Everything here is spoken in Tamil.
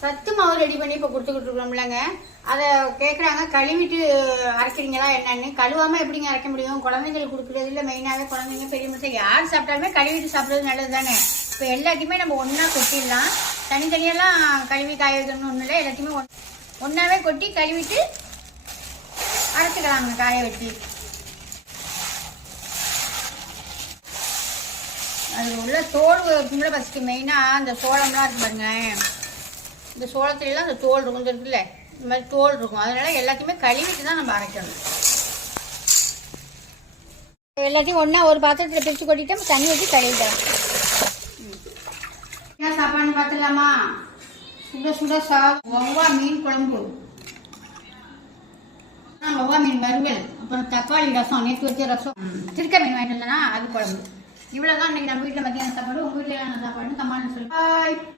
சத்து மாவு ரெடி பண்ணி இப்போ கொடுத்துக்கிட்டு இருக்கோம்லங்க. அதை கேட்குறாங்க, கழுவிட்டு அரைக்கிறீங்களா என்னன்னு. கழுவாமல் எப்படிங்க அரைக்க முடியும்? குழந்தைங்களுக்கு கொடுக்குறது இல்லை. மெயினாகவே குழந்தைங்க பெரிய மனுஷன் யார் சாப்பிட்டாலுமே கழுவிட்டு சாப்பிட்றது நல்லது தானே. இப்போ எல்லாத்தையுமே நம்ம ஒன்றா கொட்டிடலாம். தனித்தனியெல்லாம் கழுவி காய வைக்கணும்னு ஒன்றும் இல்லை. எல்லாத்தையுமே ஒன்றாவே கொட்டி கழுவிட்டு அரைச்சிக்கலாங்க காய வச்சு. அது உள்ள தோல் இருக்கும்ல ஃபஸ்ட்டு. மெயினாக அந்த சோளம்லாம் இருக்கு பாருங்க. இந்த சோளத்துலாம் அந்த தோல் இருக்கும் இருக்குல்ல, இந்த மாதிரி தோல் இருக்கும். அதனால எல்லாத்தையுமே கழுவிட்டு தான் நம்ம அரைக்கணும். எல்லாத்தையும் ஒன்றா ஒரு பாத்திரத்தில் பிரித்து கொட்டிட்டு தண்ணி ஊற்றி கழுவிட்டோம். என்ன சாப்பாடுன்னு பார்த்துடலாமா? சுட சுட வவ்வா மீன் குழம்பு, வவ்வா மீன் வறுவல், அப்புறம் தக்காளி ரசம், நேற்று வச்ச ரசம், திருக்க மீன் வாங்கிட்டு வந்தேன்னா அது குழம்பு. இவ்வளோதான் இன்னைக்கு நம்ம வீட்டில் மத்தியான சாப்பாடு. உங்கள் வீட்டில் என்ன சாப்பாடுன்னு கமெண்ட் சொல்லுங்க.